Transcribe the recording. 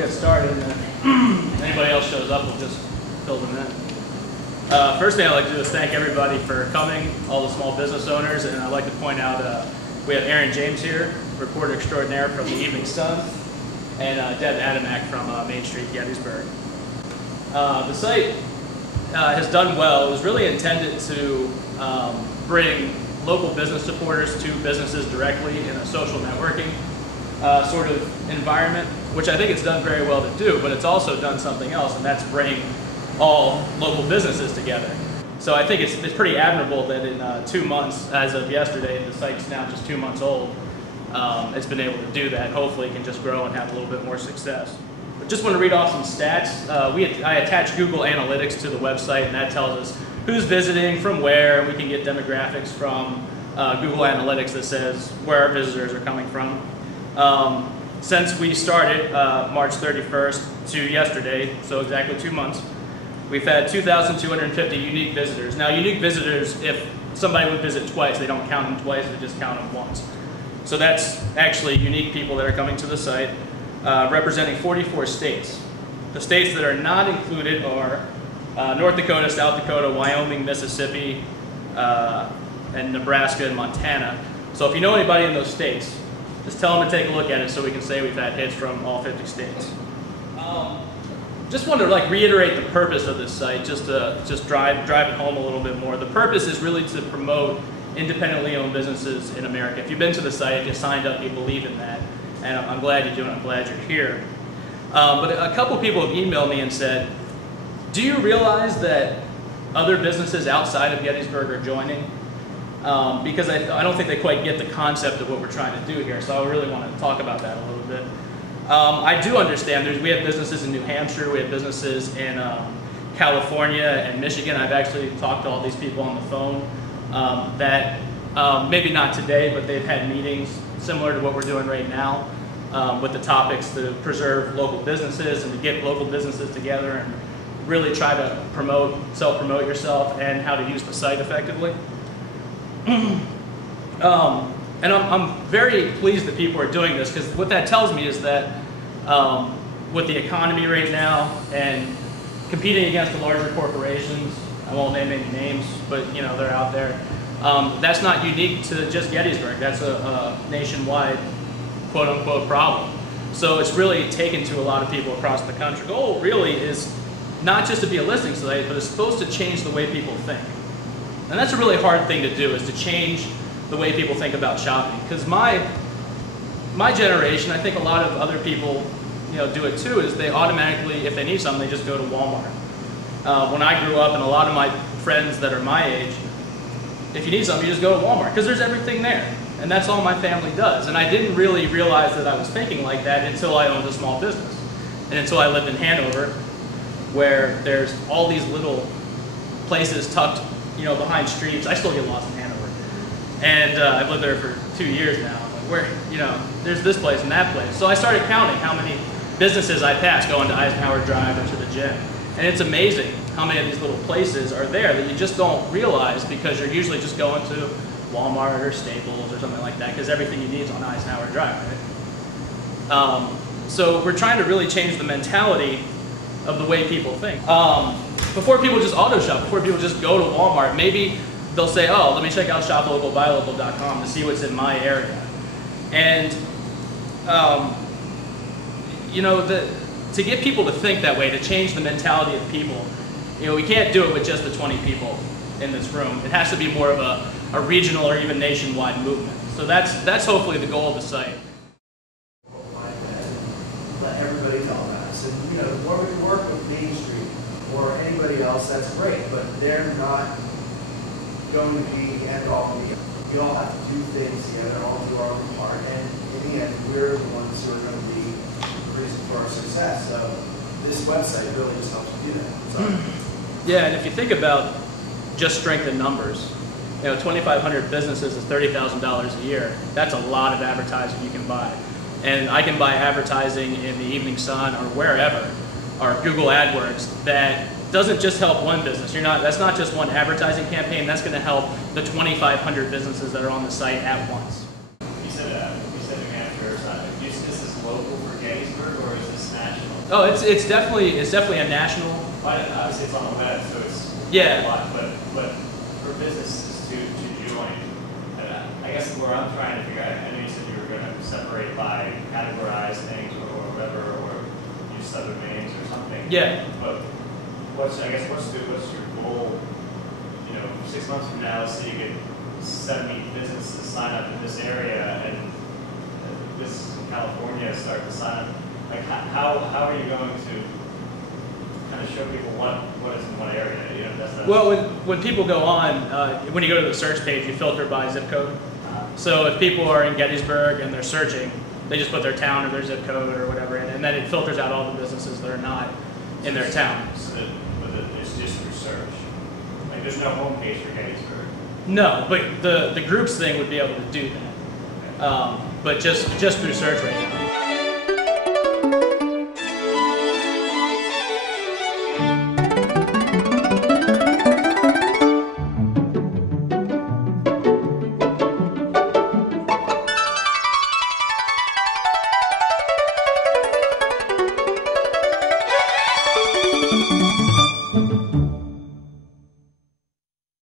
get started, and if anybody else shows up, we'll just fill them in. First thing I'd like to do is thank everybody for coming, all the small business owners, and I'd like to point out we have Aaron James here, reporter extraordinaire from the Evening Sun, and Deb Adamak from Main Street, Gettysburg. The site has done well. It was really intended to bring local business supporters to businesses directly in a social networking sort of environment, which I think it's done very well to do, but it's also done something else, and that's bring all local businesses together. So I think it's pretty admirable that in 2 months, as of yesterday, the site's now just 2 months old, it's been able to do that. Hopefully it can just grow and have a little bit more success. But just want to read off some stats. I attached Google Analytics to the website, and that tells us who's visiting, from where. We can get demographics from Google Analytics that says where our visitors are coming from. Since we started March 31st to yesterday, so exactly 2 months, we've had 2,250 unique visitors. Now, unique visitors, if somebody would visit twice, they don't count them twice, they just count them once. So that's actually unique people that are coming to the site, representing 44 states. The states that are not included are North Dakota, South Dakota, Wyoming, Mississippi, and Nebraska and Montana. So if you know anybody in those states, just tell them to take a look at it so we can say we've had hits from all 50 states. Just wanted to reiterate the purpose of this site, just to drive it home a little bit more. The purpose is really to promote independently owned businesses in America. If you've been to the site, if you signed up, you believe in that, and I'm glad you do, and I'm glad you're here. But a couple people have emailed me and said, do you realize that other businesses outside of Gettysburg are joining? Because I don't think they quite get the concept of what we're trying to do here, so I really want to talk about that a little bit. I do understand we have businesses in New Hampshire, we have businesses in California and Michigan. I've actually talked to all these people on the phone that maybe not today, but they've had meetings similar to what we're doing right now with the topics to preserve local businesses and to get local businesses together and really try to self-promote yourself and how to use the site effectively. And I'm very pleased that people are doing this, because what that tells me is that with the economy right now and competing against the larger corporations, I won't name any names, but you know, they're out there. That's not unique to just Gettysburg. That's a nationwide quote-unquote problem. So it's really taken to a lot of people across the country. The goal really is not just to be a listing site, but it's supposed to change the way people think. And that's a really hard thing to do, is to change the way people think about shopping. Because my generation, I think a lot of other people do it too, is they automatically, if they need something, they just go to Walmart. When I grew up, and a lot of my friends that are my age, if you need something, you just go to Walmart, because there's everything there. And that's all my family does. And I didn't really realize that I was thinking like that until I owned a small business. And until I lived in Hanover, where there's all these little places tucked behind streets. I still get lost in Hanover. And I've lived there for 2 years now. Where, there's this place and that place. So I started counting how many businesses I passed going to Eisenhower Drive or to the gym. And it's amazing how many of these little places are there that you just don't realize, because you're usually just going to Walmart or Staples or something like that, because everything you need is on Eisenhower Drive, right? So we're trying to really change the mentality of the way people think. Before people just auto shop, before people just go to Walmart, maybe they'll say, oh, let me check out shoplocalbuylocal.com to see what's in my area. And to get people to think that way, to change the mentality of people, we can't do it with just the 20 people in this room. It has to be more of a regional or even nationwide movement. So that's hopefully the goal of the site. Let everybody know that. So, when we work with Main Street or anybody else, that's great, but they're not going to be the end all be. We all have to do things together, all do our own part, and in the end, we're the ones who are going to be the reason for our success. So this website really just helps you do that. So. Yeah, and if you think about just strength in numbers, 2,500 businesses is $30,000 a year. That's a lot of advertising you can buy. And I can buy advertising in the Evening Sun or wherever, or Google AdWords, that doesn't just help one business. That's not just one advertising campaign. That's going to help the 2,500 businesses that are on the site at once. You said New Hampshire or something. This is local for Gettysburg, or is this national? or? Oh, it's definitely a national. Obviously, it's on the web, so it's Yeah. a lot. But for businesses to join, I guess where I'm trying to figure out. I know you said you were going to separate by categorize things or whatever, or use subdomains or something. Yeah. But what's your goal? 6 months from now, let's say you get 70 businesses sign up in this area, and businesses in California start to sign up. Like, how are you going to kind of show people what is in what area? Well, when people go on, when you go to the search page, you filter by zip code. So if people are in Gettysburg and they're searching, they just put their town or their zip code or whatever in, and then it filters out all the businesses that are not in their town. So it's just through search. Like, there's no homepage for Gettysburg. No, but the groups thing would be able to do that. But just through search right now.